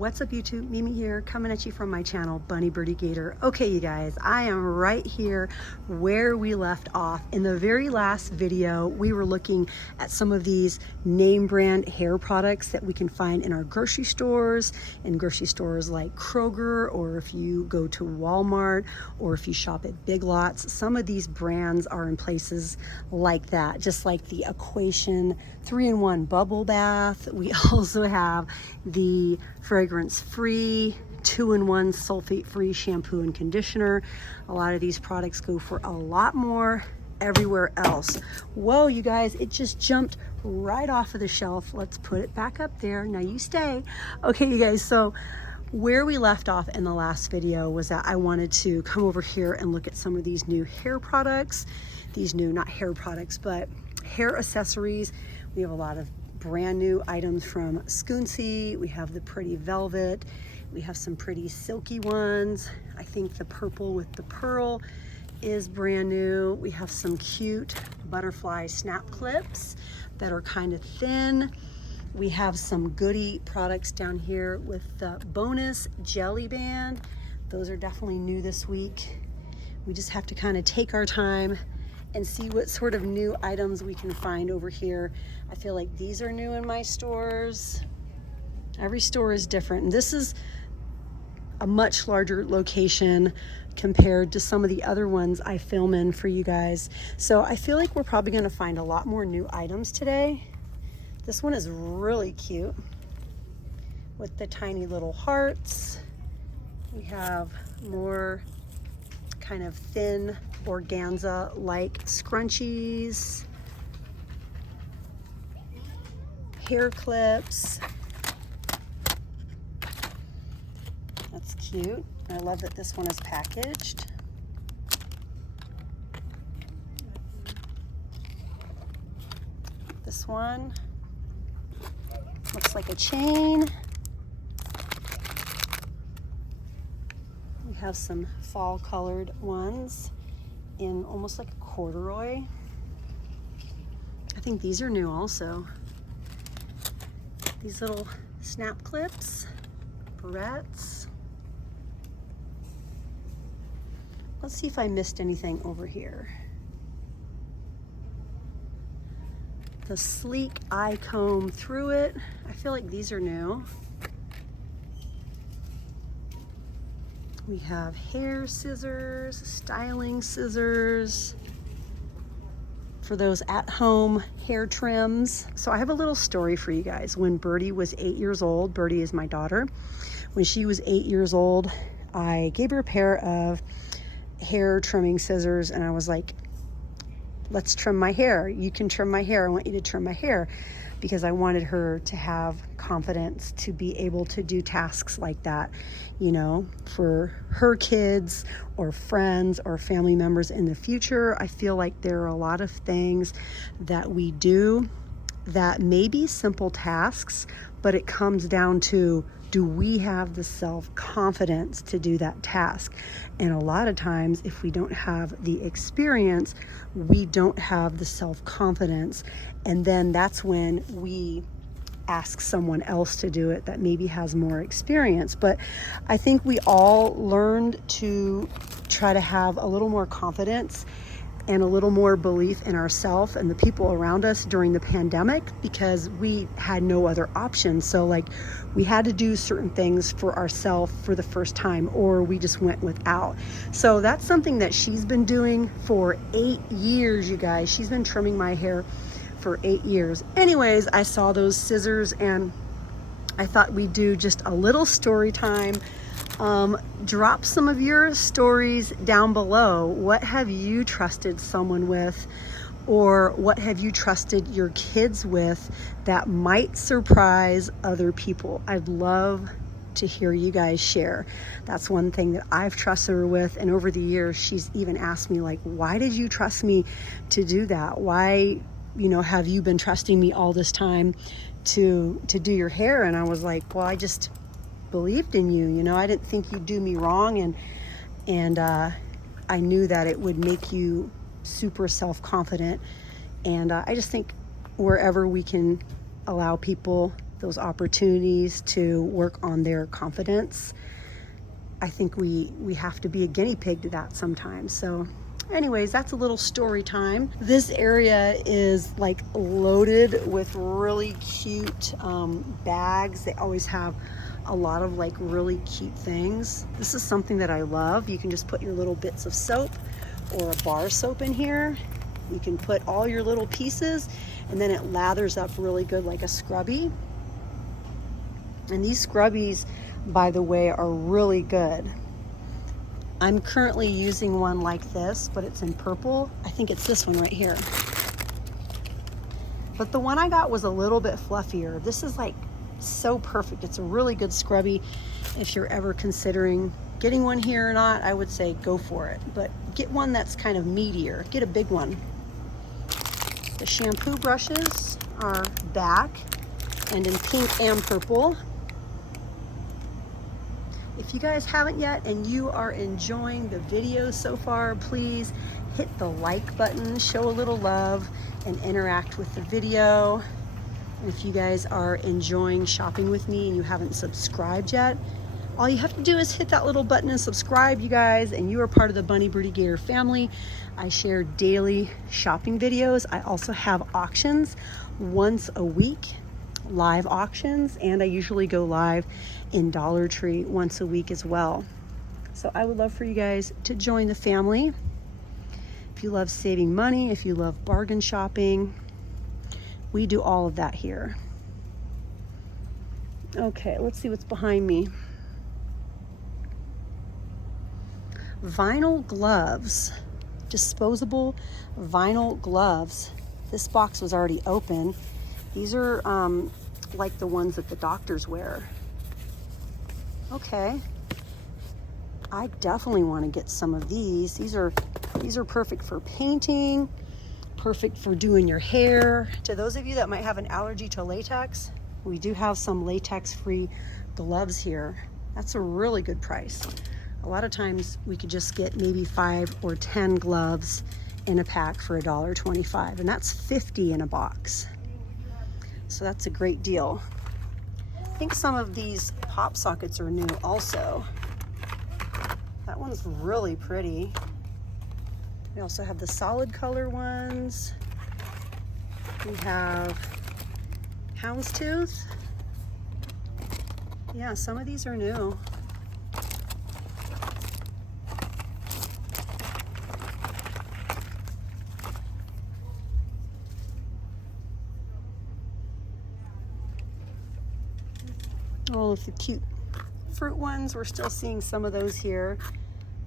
What's up YouTube, Mimi here, coming at you from my channel, Bunny Birdy Gator. Okay you guys, I am right here where we left off. In the very last video, we were looking at some of these name brand hair products that we can find in our grocery stores, in grocery stores like Kroger, or if you go to Walmart, or if you shop at Big Lots. Some of these brands are in places like that, just like the Equation 3-in-1 bubble bath. We also have the fragrance-free 2-in-1 sulfate-free shampoo and conditioner. A lot of these products go for a lot more everywhere else. Whoa, you guys, it just jumped right off of the shelf. Let's put it back up there. Now you stay. Okay, you guys, so where we left off in the last video was that I wanted to come over here and look at some of these new hair products. These new, not hair products, but hair accessories. We have a lot of brand new items from Skoonsy. We have the pretty velvet. We have some pretty silky ones. I think the purple with the pearl is brand new. We have some cute butterfly snap clips that are kind of thin. We have some goodie products down here with the bonus jelly band. Those are definitely new this week. We just have to kind of take our time and see what sort of new items we can find over here. I feel like these are new in my stores. Every store is different. And this is a much larger location compared to some of the other ones I film in for you guys. So I feel like we're probably gonna find a lot more new items today. This one is really cute with the tiny little hearts. We have more kind of thin organza-like scrunchies, hair clips. That's cute. I love that this one is packaged. This one looks like a chain. We have some fall colored ones in almost like a corduroy. I think these are new also. These little snap clips, barrettes. Let's see if I missed anything over here. The sleek eye comb through it. I feel like these are new. We have hair scissors, styling scissors for those at-home hair trims. So I have a little story for you guys. When Birdy was 8 years old, Birdy is my daughter. When she was 8 years old, I gave her a pair of hair trimming scissors and I was like, let's trim my hair. You can trim my hair. I want you to trim my hair, because I wanted her to have confidence to be able to do tasks like that, you know, for her kids or friends or family members in the future. I feel like there are a lot of things that we do that may be simple tasks, but it comes down to, do we have the self-confidence to do that task? And a lot of times, if we don't have the experience, we don't have the self-confidence. And then that's when we ask someone else to do it that maybe has more experience. But I think we all learned to try to have a little more confidence and a little more belief in ourselves and the people around us during the pandemic, because we had no other option. So like, we had to do certain things for ourselves for the first time, or we just went without. So that's something that she's been doing for 8 years, you guys. She's been trimming my hair for 8 years. Anyways, I saw those scissors and I thought we'd do just a little story time. Drop some of your stories down below. What have you trusted someone with, or what have you trusted your kids with that might surprise other people? I'd love to hear you guys share. That's one thing that I've trusted her with, and over the years she's even asked me, like, why did you trust me to do that? Why, you know, have you been trusting me all this time to do your hair? And I was like, well, I just believed in you, you know. I didn't think you'd do me wrong, and I knew that it would make you super self-confident. And I just think wherever we can allow people those opportunities to work on their confidence. I think we have to be a guinea pig to that sometimes. So anyways, that's a little story time. This area is like loaded with really cute bags. They always have a lot of like really cute things. This is something that I love. You can just put your little bits of soap or a bar soap in here. You can put all your little pieces and then it lathers up really good like a scrubby. And these scrubbies, by the way, are really good. I'm currently using one like this, but it's in purple. I think it's this one right here. But the one I got was a little bit fluffier. This is like so perfect. It's a really good scrubby. If you're ever considering getting one here or not, I would say go for it. But get one that's kind of meatier. Get a big one. The shampoo brushes are back and in pink and purple. If you guys haven't yet and you are enjoying the video so far, please hit the like button, show a little love, and interact with the video. If you guys are enjoying shopping with me and you haven't subscribed yet, all you have to do is hit that little button and subscribe, you guys, and you are part of the Bunny Birdy Gator family. I share daily shopping videos. I also have auctions once a week, live auctions, and I usually go live in Dollar Tree once a week as well. So I would love for you guys to join the family. If you love saving money, if you love bargain shopping, we do all of that here. Okay, let's see what's behind me. Vinyl gloves, disposable vinyl gloves. This box was already open. These are like the ones that the doctors wear. Okay, I definitely want to get some of these. These are perfect for painting, perfect for doing your hair. To those of you that might have an allergy to latex, we do have some latex-free gloves here. That's a really good price. A lot of times we could just get maybe 5 or 10 gloves in a pack for $1.25, and that's 50 in a box. So that's a great deal. I think some of these pop sockets are new also. That one's really pretty. We also have the solid color ones. We have houndstooth. Yeah, some of these are new. All of the cute fruit ones, we're still seeing some of those here.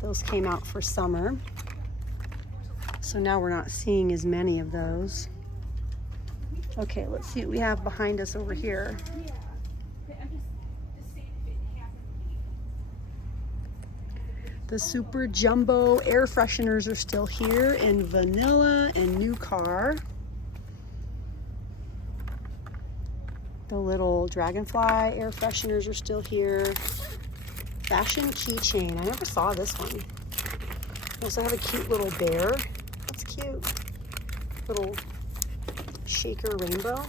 Those came out for summer. So now we're not seeing as many of those. Okay, let's see what we have behind us over here. The super jumbo air fresheners are still here in vanilla and new car. The little dragonfly air fresheners are still here. Fashion keychain. I never saw this one. We also have a cute little bear. That's cute. Little shaker rainbow.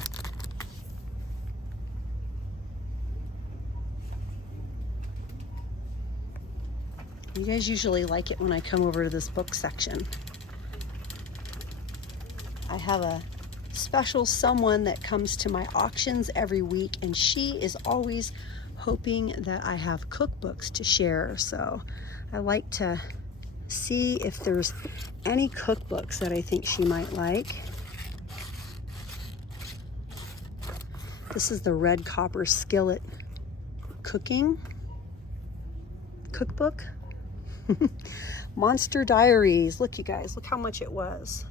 You guys usually like it when I come over to this book section. I have a special someone that comes to my auctions every week, and she is always hoping that I have cookbooks to share. So I like to see if there's any cookbooks that I think she might like. This is the Red Copper Skillet Cooking Cookbook. Monster Diaries. Look, you guys, look how much it was.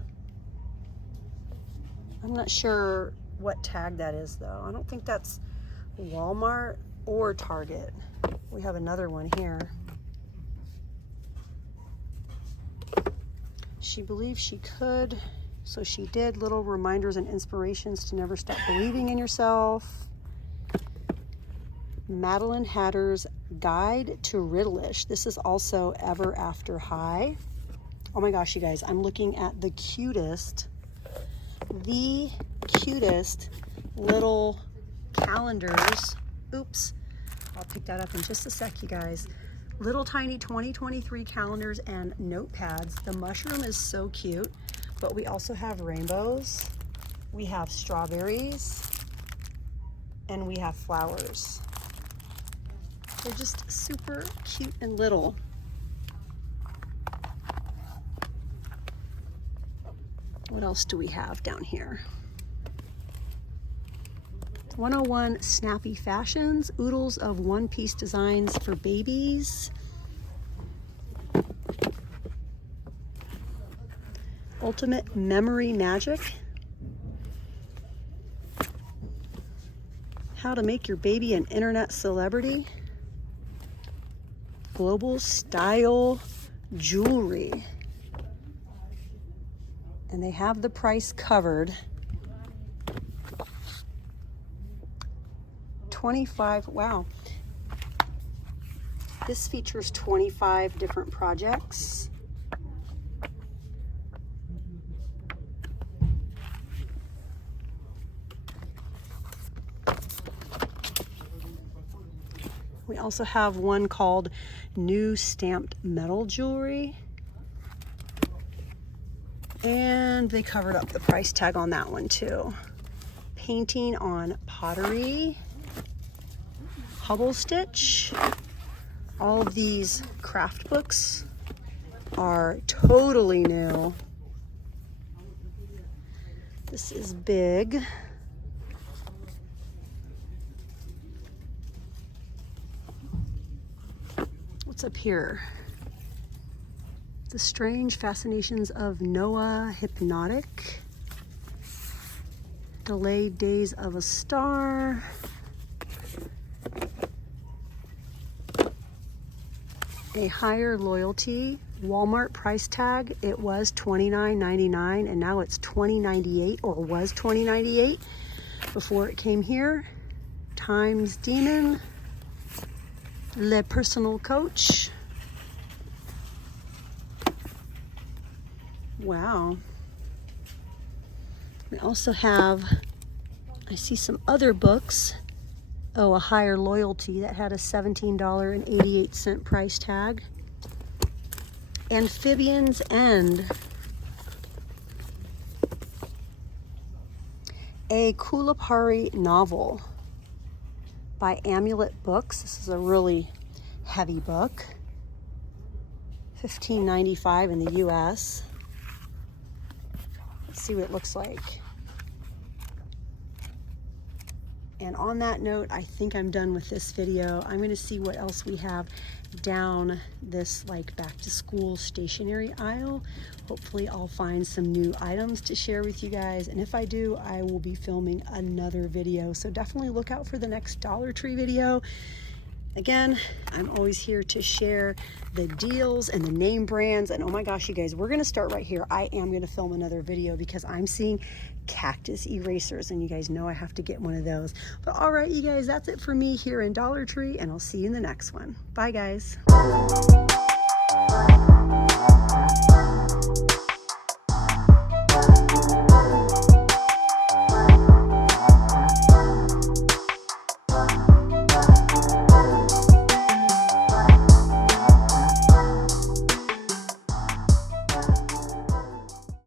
I'm not sure what tag that is though. I don't think that's Walmart or Target. We have another one here. She believed she could, so she did. Little reminders and inspirations to never stop believing in yourself. Madeline Hatter's Guide to Riddleish. This is also Ever After High. Oh my gosh, you guys, I'm looking at the cutest little calendars. Oops, I'll pick that up in just a sec, you guys. Little tiny 2023 calendars and notepads. The mushroom is so cute, but we also have rainbows. We have strawberries, and we have flowers. They're just super cute and little. What else do we have down here? 101 Snappy Fashions, oodles of one-piece designs for babies. Ultimate Memory Magic. How to make your baby an internet celebrity. Global Style Jewelry. And they have the price covered. 25, wow. This features 25 different projects. We also have one called New Stamped Metal Jewelry. And they covered up the price tag on that one too. Painting on pottery. Hubble stitch. All of these craft books are totally new. This is big. What's up here? The Strange Fascinations of Noah Hypnotic. Delayed Days of a Star. A Higher Loyalty. Walmart price tag. It was $29.99 and now it's $20.98, or was $20.98 before it came here. Times Demon. Le Personal Coach. Wow. We also have, I see some other books. Oh, A Higher Loyalty, that had a $17.88 price tag. Amphibian's End. A Kulapari novel by Amulet Books. This is a really heavy book. $15.95 in the US. Let's see what it looks like. And on that note, I think I'm done with this video. I'm gonna see what else we have down this like back to school stationery aisle. Hopefully I'll find some new items to share with you guys. And if I do, I will be filming another video. So definitely look out for the next Dollar Tree video. Again, I'm always here to share the deals and the name brands. And oh my gosh, you guys, we're gonna start right here. I am gonna film another video because I'm seeing cactus erasers and you guys know I have to get one of those. But all right, you guys, that's it for me here in Dollar Tree and I'll see you in the next one. Bye guys.